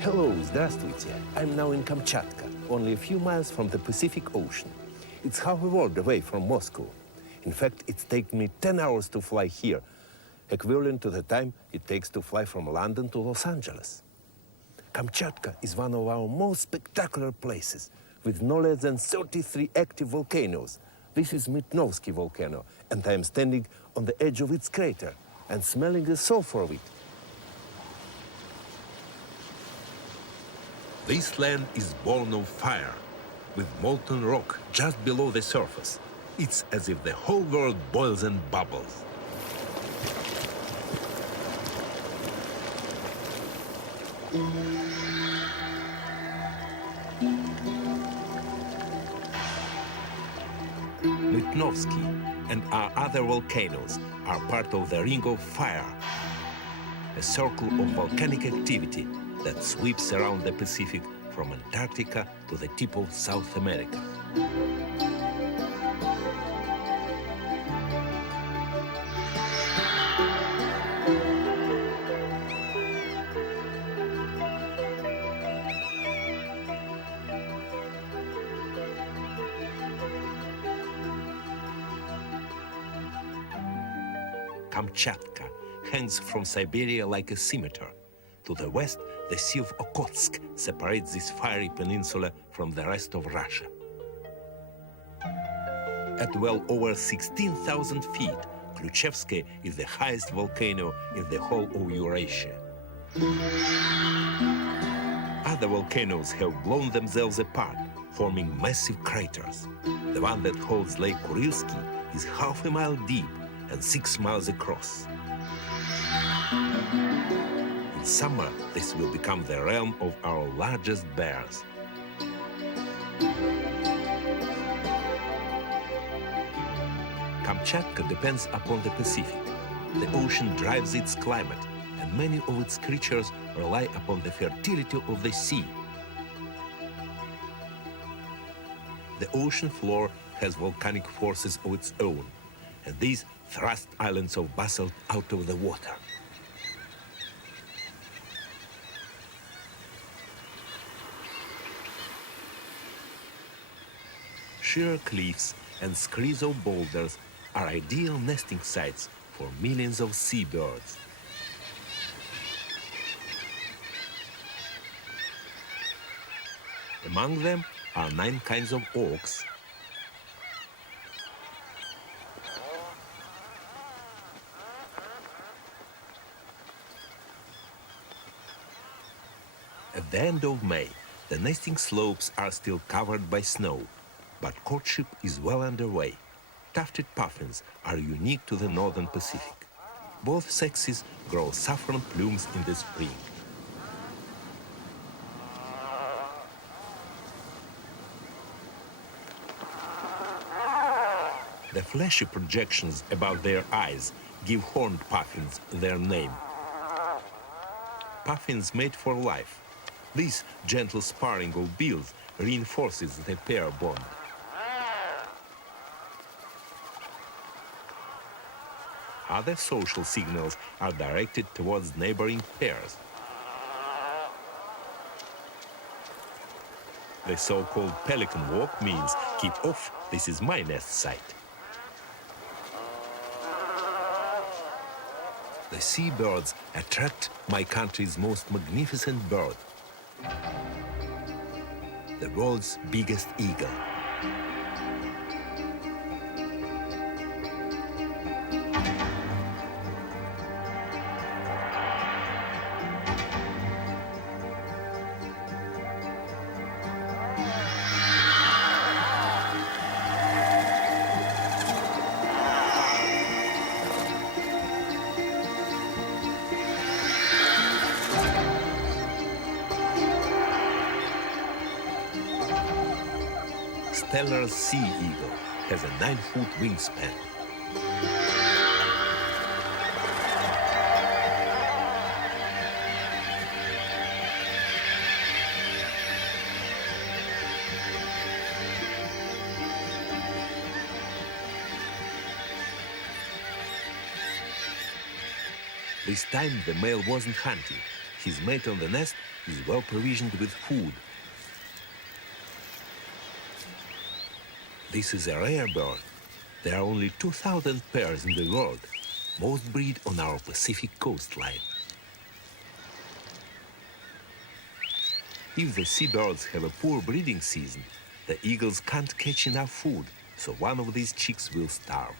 Hello, здравствуйте. I'm now in Kamchatka, only a few miles from the Pacific Ocean. It's half a world away from Moscow. In fact, it's taken me 10 hours to fly here, equivalent to the time it takes to fly from London to Los Angeles. Kamchatka is one of our most spectacular places, with no less than 33 active volcanoes. This is Mitnovsky volcano, and I am standing on the edge of its crater and smelling the sulfur of it. This land is born of fire, with molten rock just below the surface. It's as if the whole world boils and bubbles. Mitnovsky and our other volcanoes are part of the Ring of Fire, a circle of volcanic activity that sweeps around the Pacific from Antarctica to the tip of South America. Kamchatka hangs from Siberia like a scimitar. To the west, the Sea of Okhotsk separates this fiery peninsula from the rest of Russia. At well over 16,000 feet, Khrushchevsky is the highest volcano in the whole of Eurasia. Other volcanoes have blown themselves apart, forming massive craters. The one that holds Lake Kurilsky is half a mile deep and 6 miles across. In summer, this will become the realm of our largest bears. Kamchatka depends upon the Pacific. The ocean drives its climate, and many of its creatures rely upon the fertility of the sea. The ocean floor has volcanic forces of its own, and these thrust islands of basalt out of the water. Sheer cliffs and screes of boulders are ideal nesting sites for millions of seabirds. Among them are 9 kinds of auks, At the end of May, the nesting slopes are still covered by snow, but courtship is well underway. Tufted puffins are unique to the northern Pacific. Both sexes grow saffron plumes in the spring. The fleshy projections above their eyes give horned puffins their name. Puffins mate for life. This gentle sparring of bills reinforces the pair bond. Other social signals are directed towards neighboring pairs. The so-called pelican walk means, keep off, this is my nest site. The seabirds attract my country's most magnificent bird, the world's biggest eagle. Steller's sea eagle has a 9-foot wingspan. This time the male wasn't hunting. His mate on the nest is well provisioned with food. This is a rare bird. There are only 2,000 pairs in the world. Most breed on our Pacific coastline. If the seabirds have a poor breeding season, the eagles can't catch enough food, so one of these chicks will starve.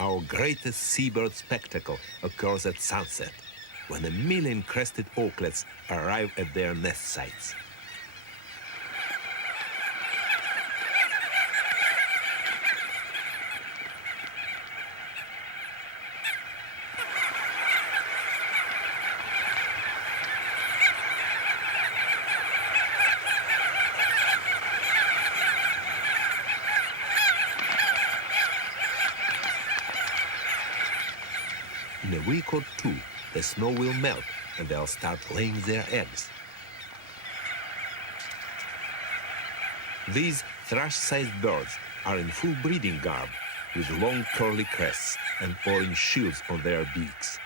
Our greatest seabird spectacle occurs at sunset, when a million crested auklets arrive at their nest sites. In a week or two, the snow will melt and they'll start laying their eggs. These thrush-sized birds are in full breeding garb, with long curly crests and orange shields on their beaks.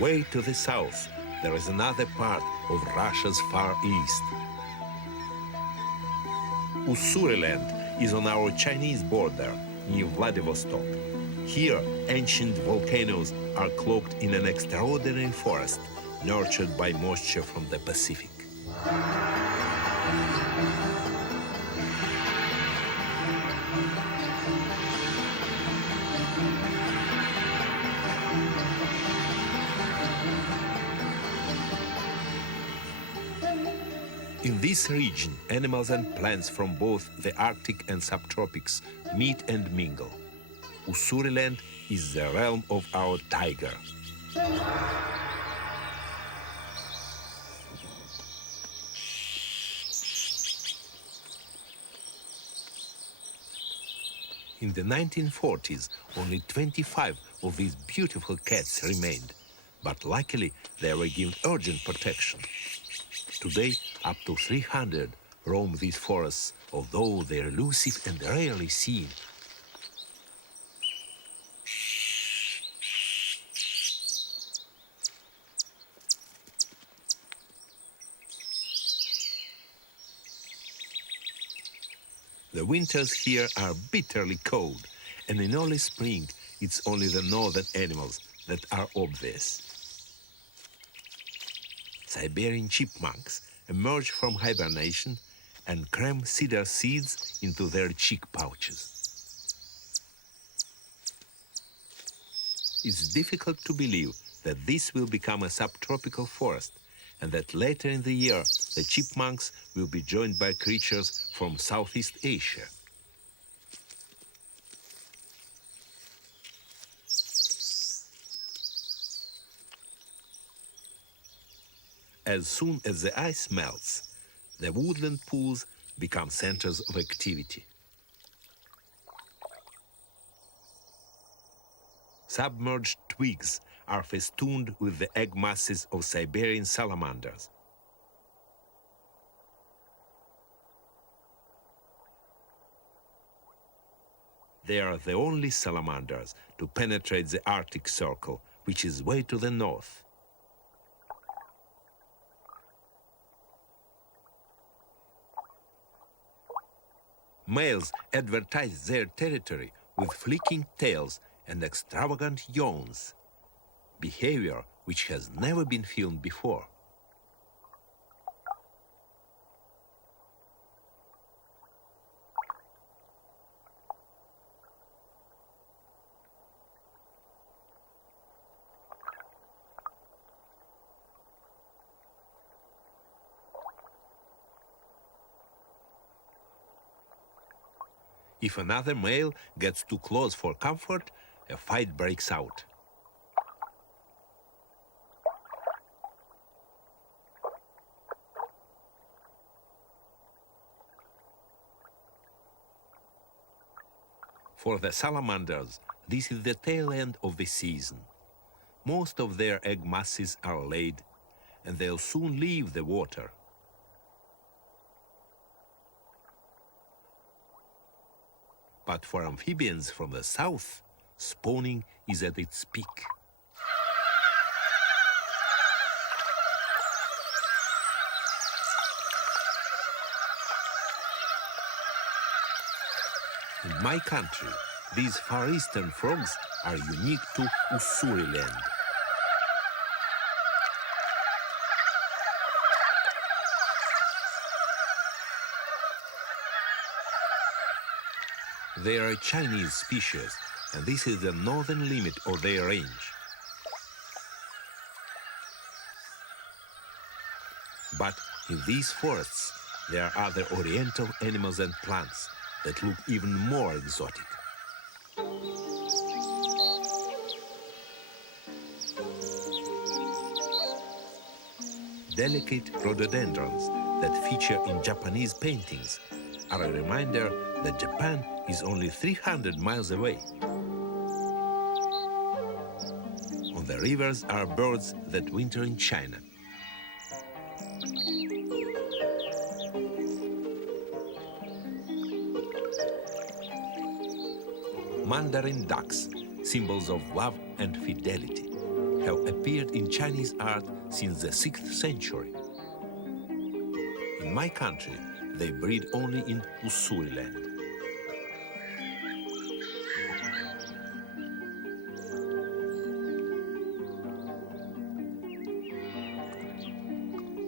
Way to the south, there is another part of Russia's Far East. Ussuriland is on our Chinese border, near Vladivostok. Here, ancient volcanoes are cloaked in an extraordinary forest, nurtured by moisture from the Pacific. In this region, animals and plants from both the Arctic and subtropics meet and mingle. Ussuriland is the realm of our tiger. In the 1940s, only 25 of these beautiful cats remained, but luckily they were given urgent protection. Today, up to 300 roam these forests, although they're elusive and rarely seen. The winters here are bitterly cold, and in early spring, it's only the northern animals that are obvious. Siberian chipmunks emerge from hibernation and cram cedar seeds into their cheek pouches. It's difficult to believe that this will become a subtropical forest and that later in the year the chipmunks will be joined by creatures from Southeast Asia. As soon as the ice melts, the woodland pools become centers of activity. Submerged twigs are festooned with the egg masses of Siberian salamanders. They are the only salamanders to penetrate the Arctic Circle, which is way to the north. Males advertise their territory with flicking tails and extravagant yawns, behavior which has never been filmed before. If another male gets too close for comfort, a fight breaks out. For the salamanders, this is the tail end of the season. Most of their egg masses are laid, and they'll soon leave the water. But for amphibians from the south, spawning is at its peak. In my country, these Far Eastern frogs are unique to Ussuriland. They are a Chinese species, and this is the northern limit of their range. But in these forests, there are other oriental animals and plants that look even more exotic. Delicate rhododendrons that feature in Japanese paintings are a reminder that Japan is only 300 miles away. On the rivers are birds that winter in China. Mandarin ducks, symbols of love and fidelity, have appeared in Chinese art since the 6th century. In my country, they breed only in Ussuriland.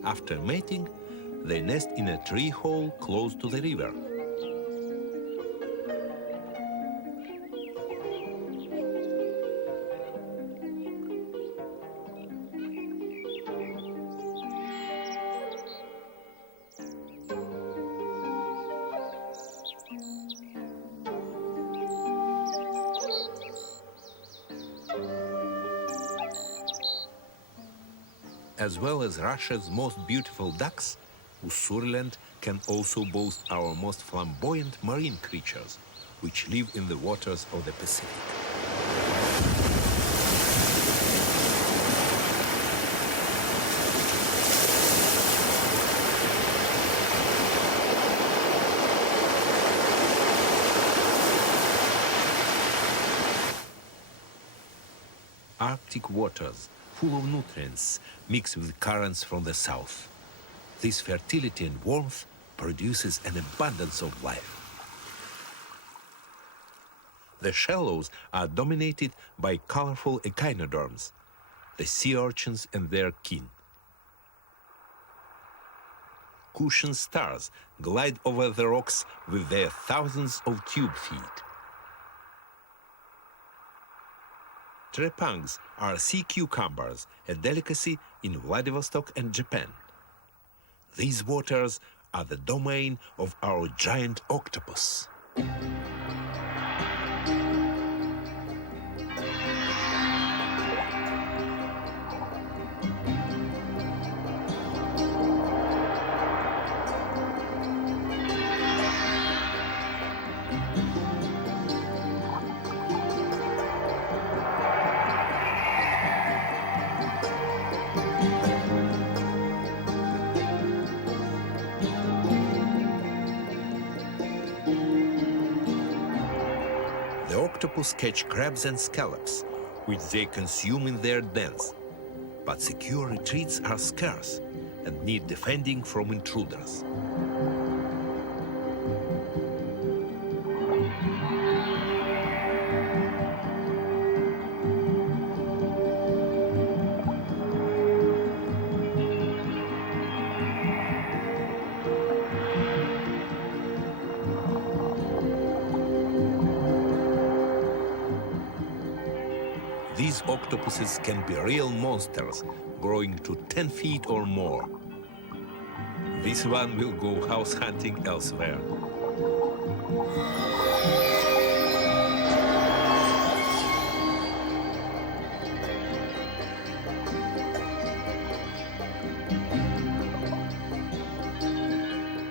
After mating, they nest in a tree hole close to the river. As well as Russia's most beautiful ducks, Ussuriland can also boast our most flamboyant marine creatures, which live in the waters of the Pacific. Arctic waters, full of nutrients, mix with currents from the south. This fertility and warmth produces an abundance of life. The shallows are dominated by colorful echinoderms, the sea urchins and their kin. Cushion stars glide over the rocks with their thousands of tube feet. Trepangs are sea cucumbers, a delicacy in Vladivostok and Japan. These waters are the domain of our giant octopus. Octopus catch crabs and scallops, which they consume in their dens. But secure retreats are scarce and need defending from intruders. These octopuses can be real monsters, growing to 10 feet or more. This one will go house hunting elsewhere.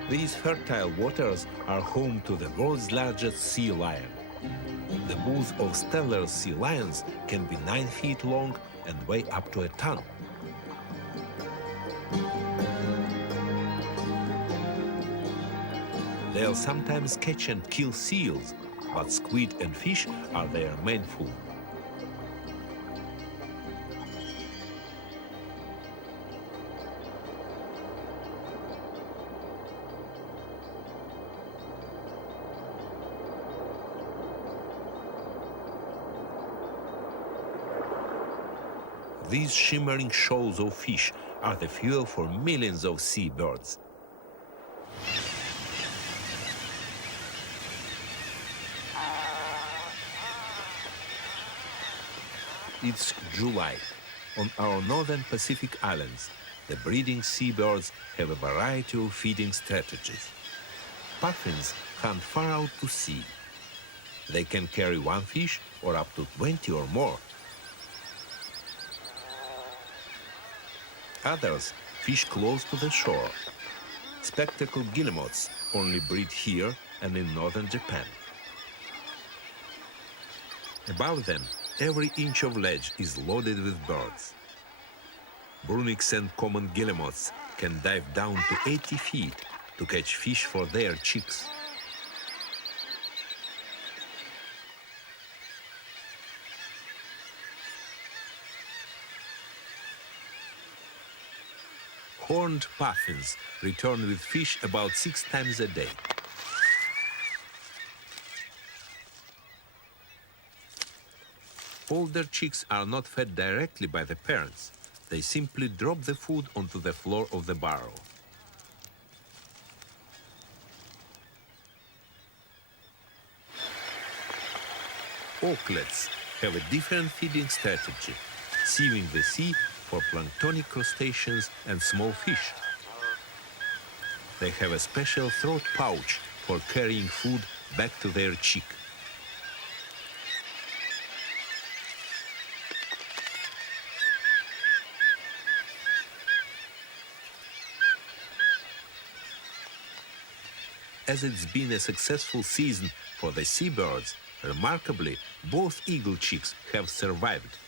These fertile waters are home to the world's largest sea lion. baboons or stellar sea lions can be 9 feet long and weigh up to a ton. They'll sometimes catch and kill seals, but squid and fish are their main food. These shimmering shoals of fish are the fuel for millions of seabirds. It's July. On our northern Pacific islands, the breeding seabirds have a variety of feeding strategies. Puffins hunt far out to sea. They can carry one fish or up to 20 or more. Others fish close to the shore. Spectacled guillemots only breed here and in northern Japan. Above them, every inch of ledge is loaded with birds. Bruniks and common guillemots can dive down to 80 feet to catch fish for their chicks. Horned puffins return with fish about 6 times a day. Older chicks are not fed directly by the parents. They simply drop the food onto the floor of the burrow. Auklets have a different feeding strategy, sieving the sea for planktonic crustaceans and small fish. They have a special throat pouch for carrying food back to their chick. As it's been a successful season for the seabirds, remarkably, both eagle chicks have survived.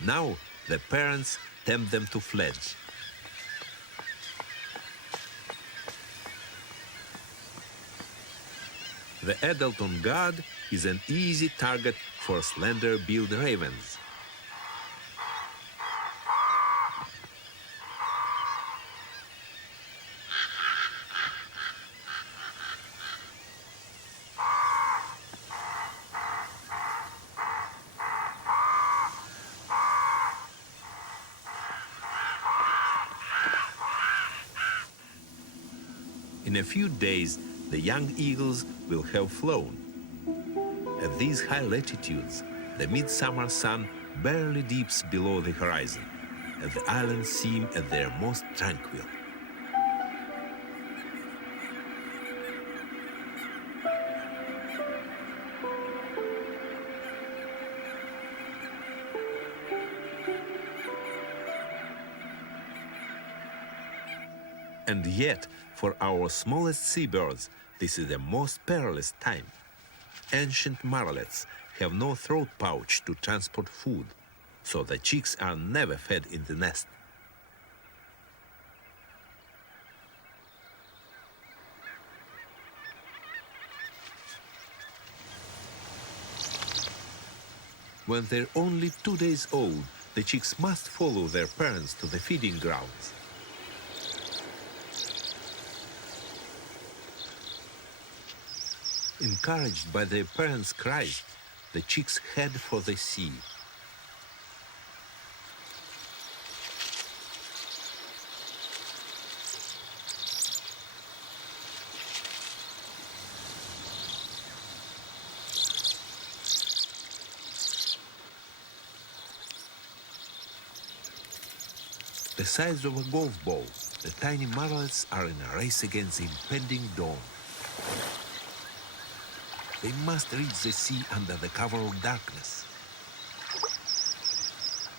Now, the parents tempt them to fledge. The adult on guard is an easy target for slender-billed ravens. In a few days, the young eagles will have flown. At these high latitudes, the midsummer sun barely dips below the horizon, and the islands seem at their most tranquil. And yet, for our smallest seabirds, this is the most perilous time. Ancient marlets have no throat pouch to transport food, so the chicks are never fed in the nest. When they're only 2 days old, the chicks must follow their parents to the feeding grounds. Encouraged by their parents' cries, the chicks head for the sea. The size of a golf ball, the tiny marlets are in a race against the impending dawn. They must reach the sea under the cover of darkness.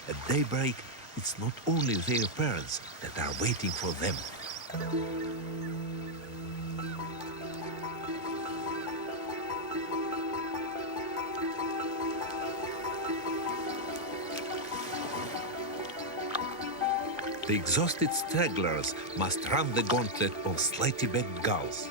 At daybreak, it's not only their parents that are waiting for them. The exhausted stragglers must run the gauntlet of slightly-backed gulls.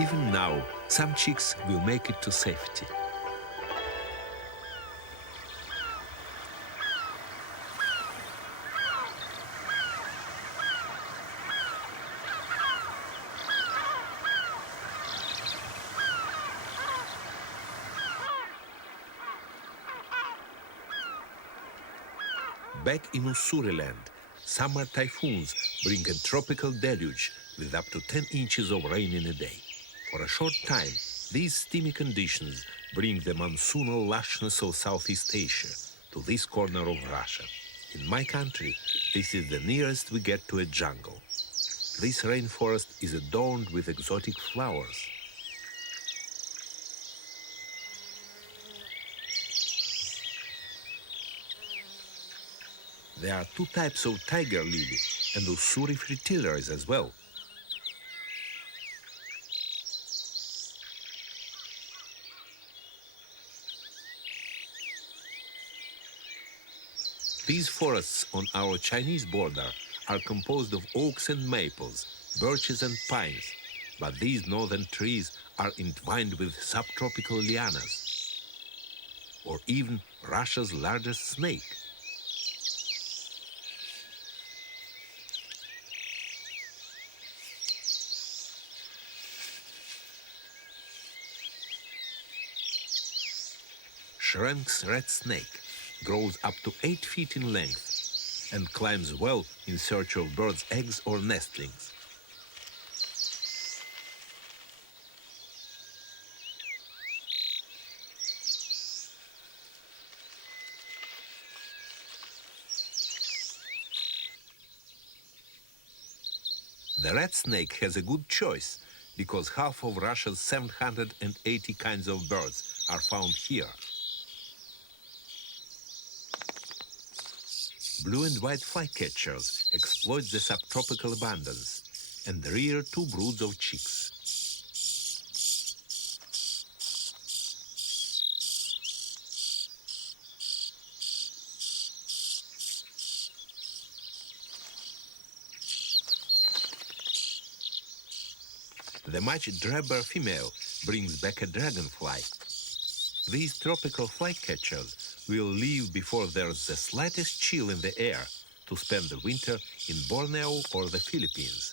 Even now, some chicks will make it to safety. Back in Ussuriland, summer typhoons bring a tropical deluge with up to 10 inches of rain in a day. For a short time, these steamy conditions bring the monsoonal lushness of Southeast Asia to this corner of Russia. In my country, this is the nearest we get to a jungle. This rainforest is adorned with exotic flowers. There are two types of tiger lily and Ussuri fritillaries as well. These forests on our Chinese border are composed of oaks and maples, birches and pines, but these northern trees are entwined with subtropical lianas, or even Russia's largest snake. Schrenk's red snake grows up to 8 feet in length and climbs well in search of birds' eggs or nestlings. The red snake has a good choice because half of Russia's 780 kinds of birds are found here. Blue and white flycatchers exploit the subtropical abundance and rear 2 broods of chicks. The much drabber female brings back a dragonfly. These tropical flycatchers will leave before there's the slightest chill in the air to spend the winter in Borneo or the Philippines.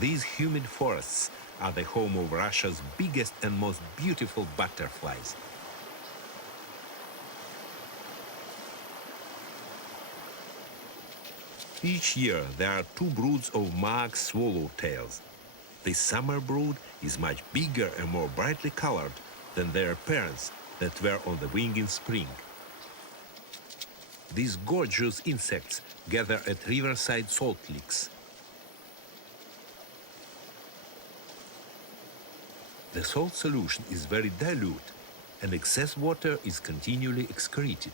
These humid forests are the home of Russia's biggest and most beautiful butterflies. Each year there are 2 broods of Maag swallowtails. This summer brood is much bigger and more brightly colored than their parents that were on the wing in spring. These gorgeous insects gather at riverside salt licks. The salt solution is very dilute, and excess water is continually excreted.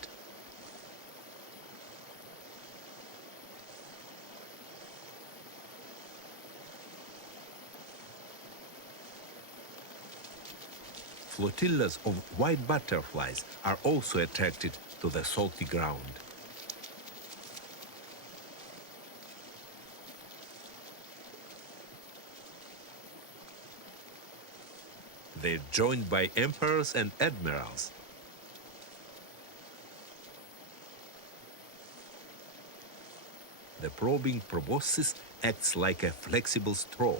Flotillas of white butterflies are also attracted to the salty ground. They're joined by emperors and admirals. The probing proboscis acts like a flexible straw.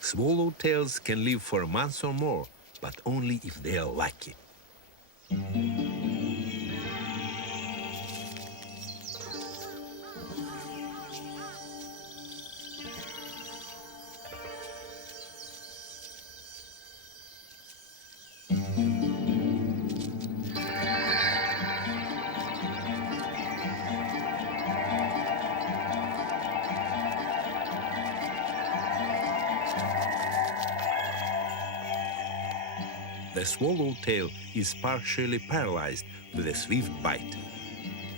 Swallowtails can live for a month or more, but only if they are lucky. The swallowtail is partially paralyzed with a swift bite.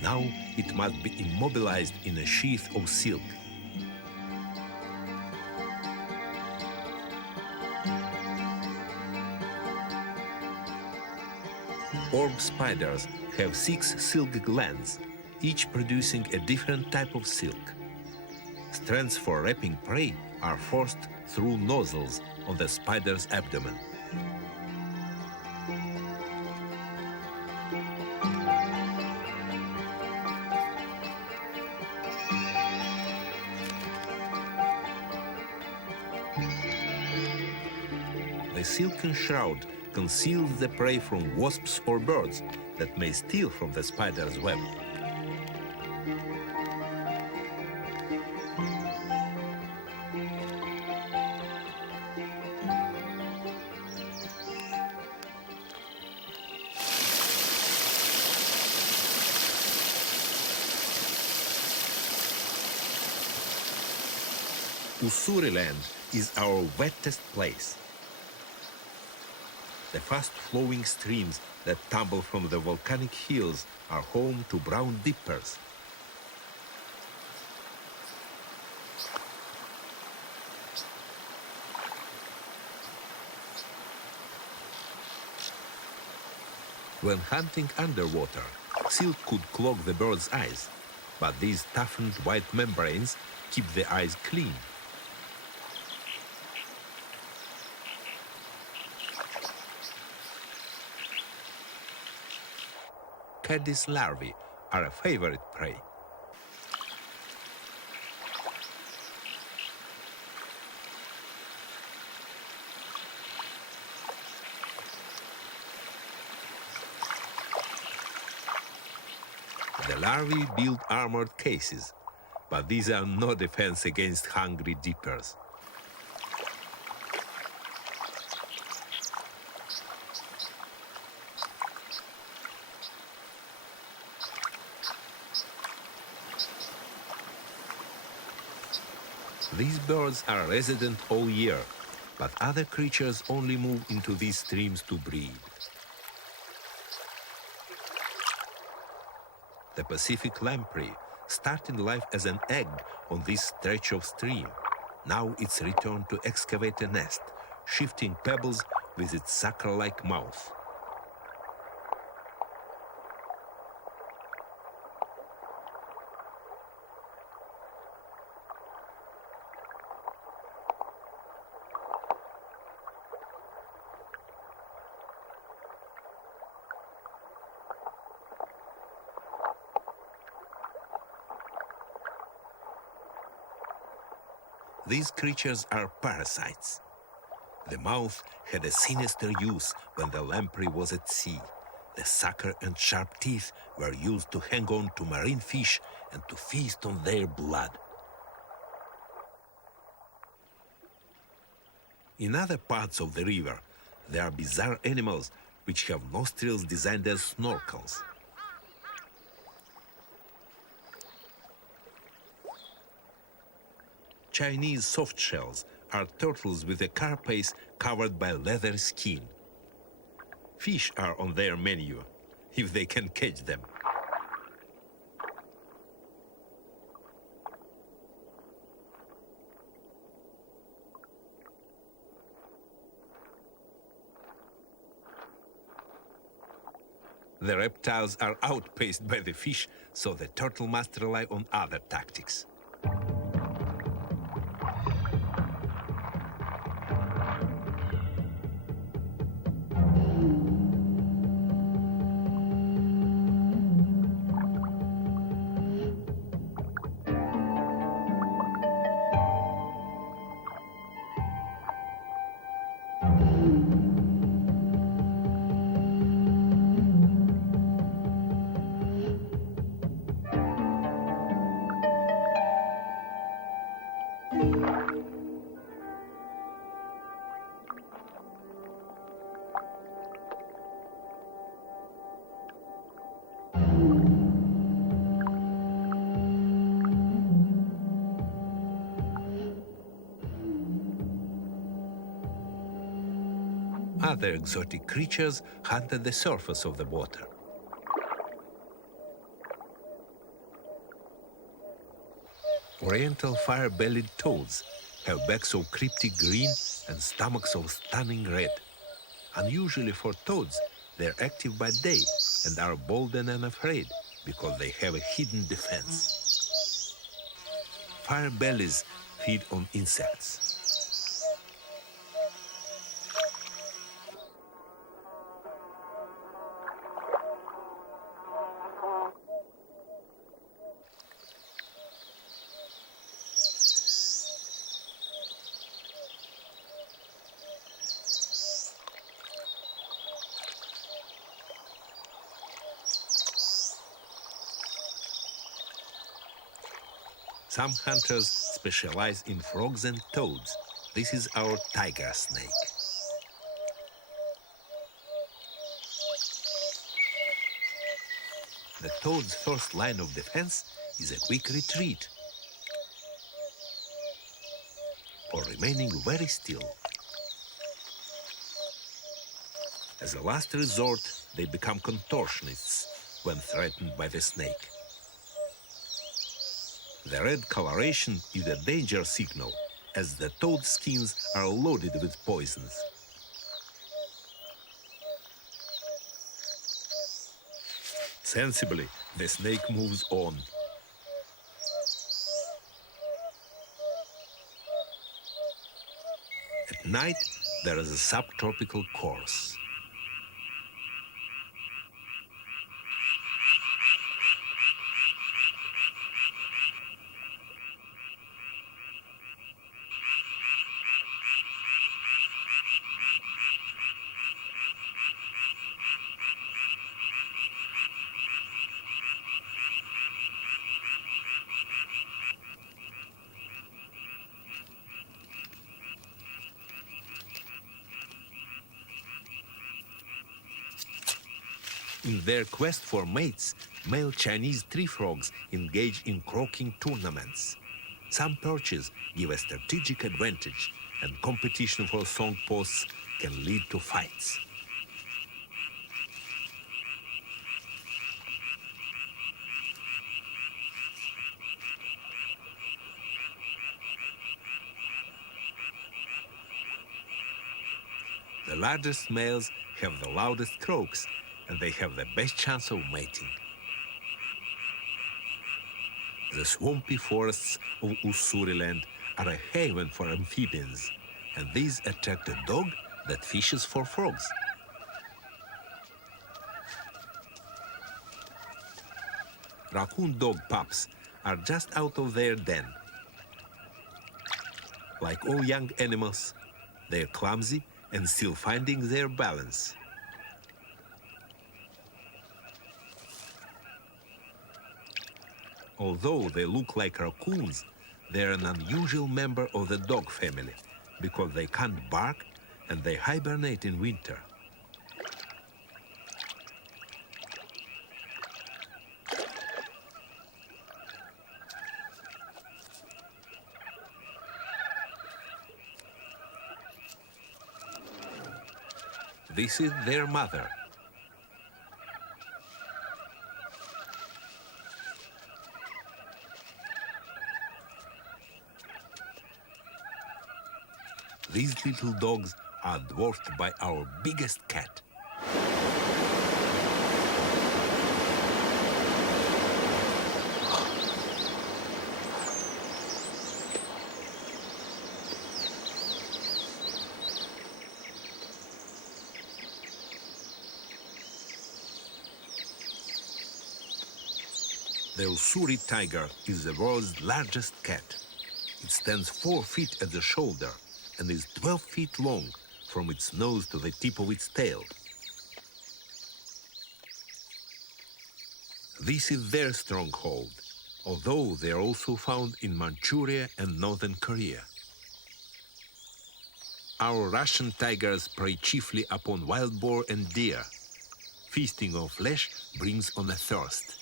Now it must be immobilized in a sheath of silk. Orb spiders have 6 silk glands, each producing a different type of silk. Strands for wrapping prey are forced through nozzles on the spider's abdomen. The silken shroud conceals the prey from wasps or birds that may steal from the spider's web. Ussuriland is our wettest place. The fast-flowing streams that tumble from the volcanic hills are home to brown dippers. When hunting underwater, silk could clog the bird's eyes, but these toughened white membranes keep the eyes clean. Caddis larvae are a favorite prey. The larvae build armored cases, but these are no defense against hungry dippers. These birds are resident all year, but other creatures only move into these streams to breed. The Pacific lamprey started life as an egg on this stretch of stream. Now it's returned to excavate a nest, shifting pebbles with its sucker-like mouth. These creatures are parasites. The mouth had a sinister use when the lamprey was at sea. The sucker and sharp teeth were used to hang on to marine fish and to feast on their blood. In other parts of the river, there are bizarre animals which have nostrils designed as snorkels. Chinese softshells are turtles with a carapace covered by leather skin. Fish are on their menu, if they can catch them. The reptiles are outpaced by the fish, so the turtle must rely on other tactics. other exotic creatures hunt at the surface of the water. Oriental fire-bellied toads have backs of cryptic green and stomachs of stunning red. Unusually for toads, they're active by day and are bold and unafraid because they have a hidden defense. Fire bellies feed on insects. Some hunters specialize in frogs and toads. This is our tiger snake. The toad's first line of defense is a quick retreat, or remaining very still. As a last resort, they become contortionists when threatened by the snake. The red coloration is a danger signal, as the toad skins are loaded with poisons. Sensibly, the snake moves on. At night, there is a subtropical course. In their quest for mates, male Chinese tree frogs engage in croaking tournaments. Some perches give a strategic advantage, and competition for song posts can lead to fights. The largest males have the loudest croaks, and they have the best chance of mating. The swampy forests of Ussuriland are a haven for amphibians, and these attract a dog that fishes for frogs. Raccoon dog pups are just out of their den. Like all young animals, they're clumsy and still finding their balance. Although they look like raccoons, they're an unusual member of the dog family because they can't bark and they hibernate in winter. This is their mother. These little dogs are dwarfed by our biggest cat. The Ussuri tiger is the world's largest cat. It stands 4 feet at the shoulder and is 12 feet long from its nose to the tip of its tail. This is their stronghold, although they are also found in Manchuria and northern Korea. Our Russian tigers prey chiefly upon wild boar and deer. Feasting on flesh brings on a thirst.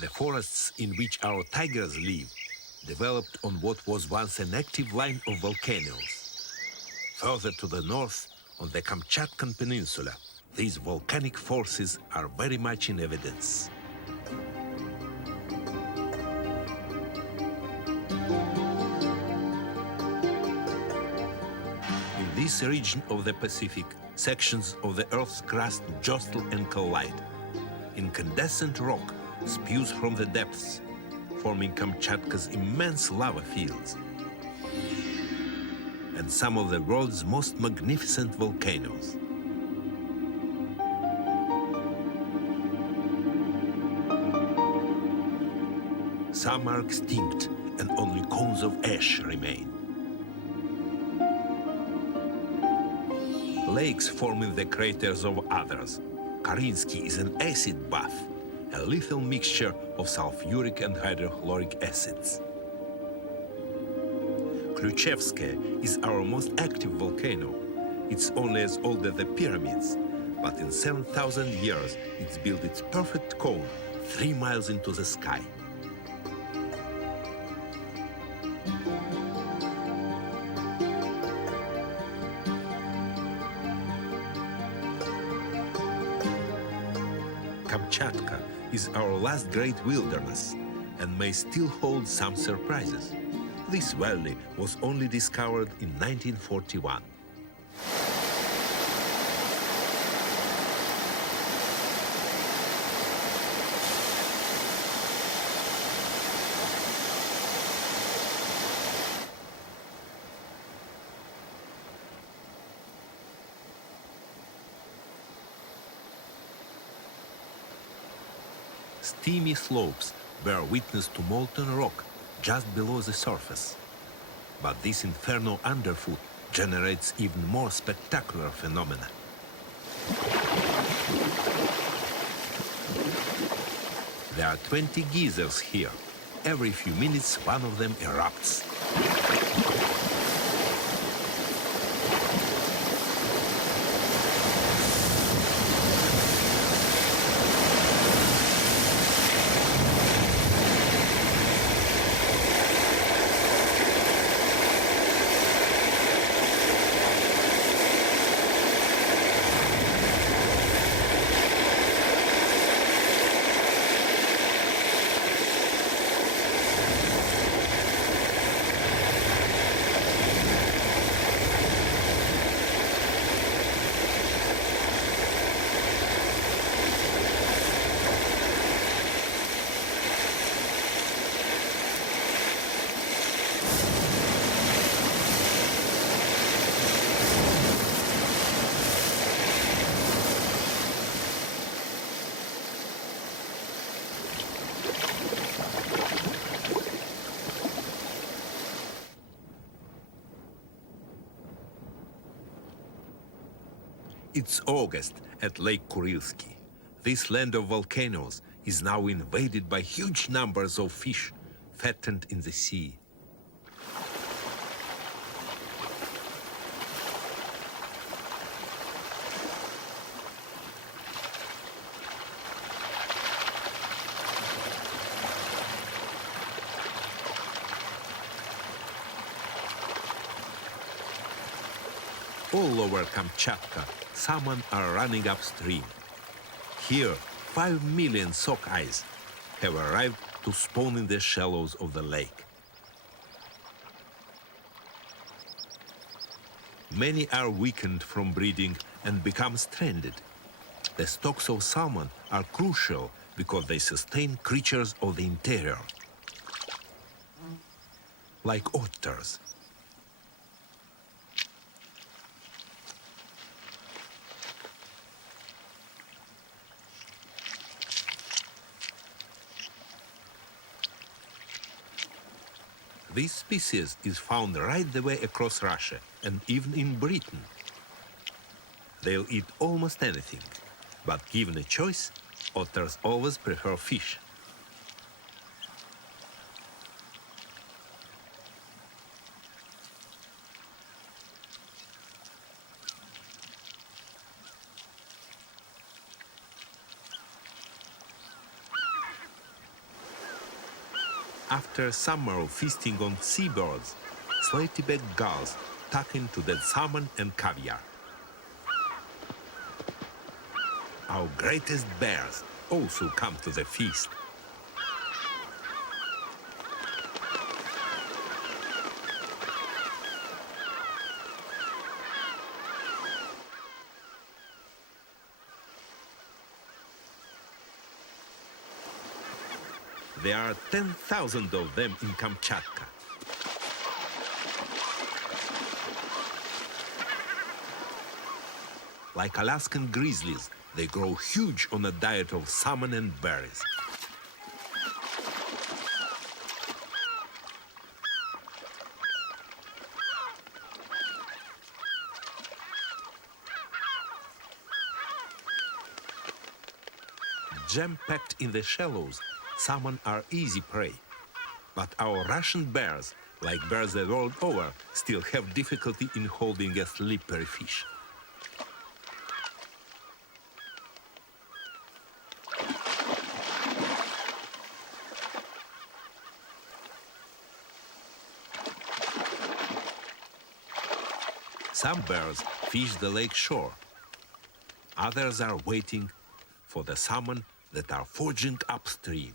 The forests in which our tigers live developed on what was once an active line of volcanoes. Further to the north, on the Kamchatkan Peninsula, these volcanic forces are very much in evidence. In this region of the Pacific, sections of the Earth's crust jostle and collide. Incandescent rock spews from the depths, forming Kamchatka's immense lava fields and some of the world's most magnificent volcanoes. Some are extinct and only cones of ash remain. Lakes form in the craters of others. Karinsky is an acid bath, a lethal mixture of sulfuric and hydrochloric acids. Khrushchevskaya is our most active volcano. It's only as old as the pyramids, but in 7,000 years it's built its perfect cone 3 miles into the sky. Kamchatka is our last great wilderness and may still hold some surprises. This valley was only discovered in 1941. Steamy slopes bear witness to molten rock just below the surface. But this inferno underfoot generates even more spectacular phenomena. There are 20 geysers here. Every few minutes, one of them erupts. It's August at Lake Kurilsky. This land of volcanoes is now invaded by huge numbers of fish fattened in the sea. All over Kamchatka, salmon are running upstream. Here, 5 million sockeyes have arrived to spawn in the shallows of the lake. Many are weakened from breeding and become stranded. The stocks of salmon are crucial because they sustain creatures of the interior, like otters. This species is found right the way across Russia and even in Britain. They'll eat almost anything, but given a choice, otters always prefer fish. After a summer of feasting on seabirds, slaty-backed gulls tuck into dead salmon and caviar. Our greatest bears also come to the feast. There are 10,000 of them in Kamchatka. Like Alaskan grizzlies, they grow huge on a diet of salmon and berries. Jam-packed in the shallows, salmon are easy prey. But our Russian bears, like bears the world over, still have difficulty in holding a slippery fish. Some bears fish the lake shore. Others are waiting for the salmon that are forging upstream.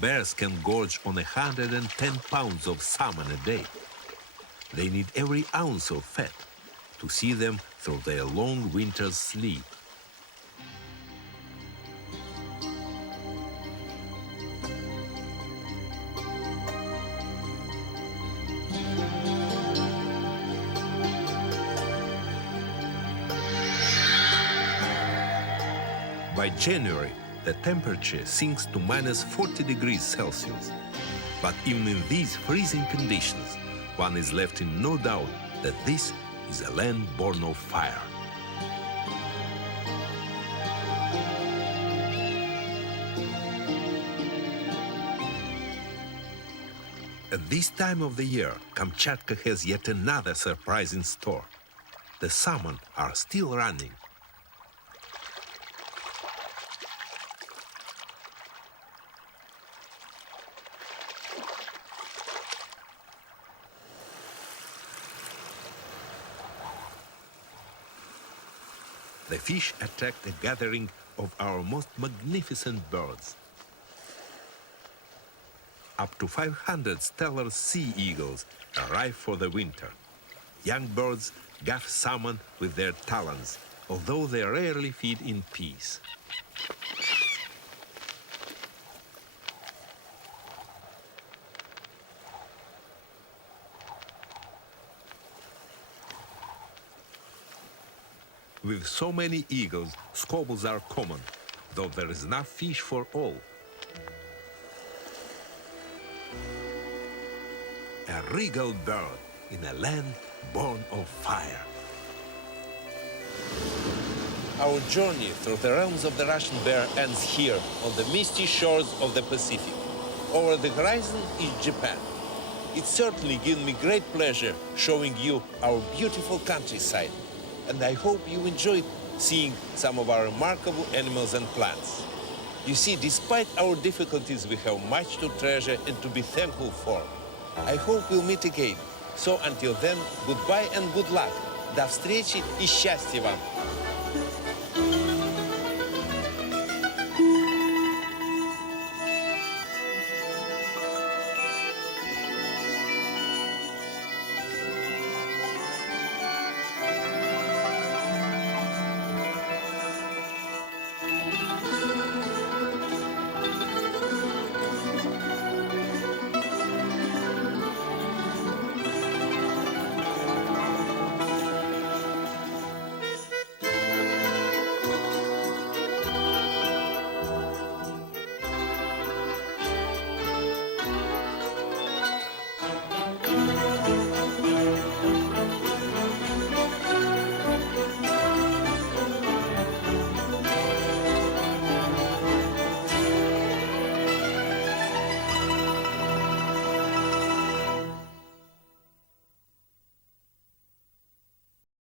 Bears can gorge on 110 pounds of salmon a day. They need every ounce of fat to see them through their long winter's sleep. By January, the temperature sinks to minus 40 degrees Celsius. But even in these freezing conditions, one is left in no doubt that this is a land born of fire. At this time of the year, Kamchatka has yet another surprise in store. The salmon are still running. The fish attract a gathering of our most magnificent birds. Up to 500 stellar sea eagles arrive for the winter. Young birds gaff salmon with their talons, although they rarely feed in peace. With so many eagles, scobles are common, though there is enough fish for all. A regal bird in a land born of fire. Our journey through the realms of the Russian bear ends here, on the misty shores of the Pacific. Over the horizon is Japan. It certainly gives me great pleasure showing you our beautiful countryside. And I hope you enjoyed seeing some of our remarkable animals and plants. You see, despite our difficulties, we have much to treasure and to be thankful for. I hope we'll meet again. So until then, goodbye and good luck. До встречи и счастья вам!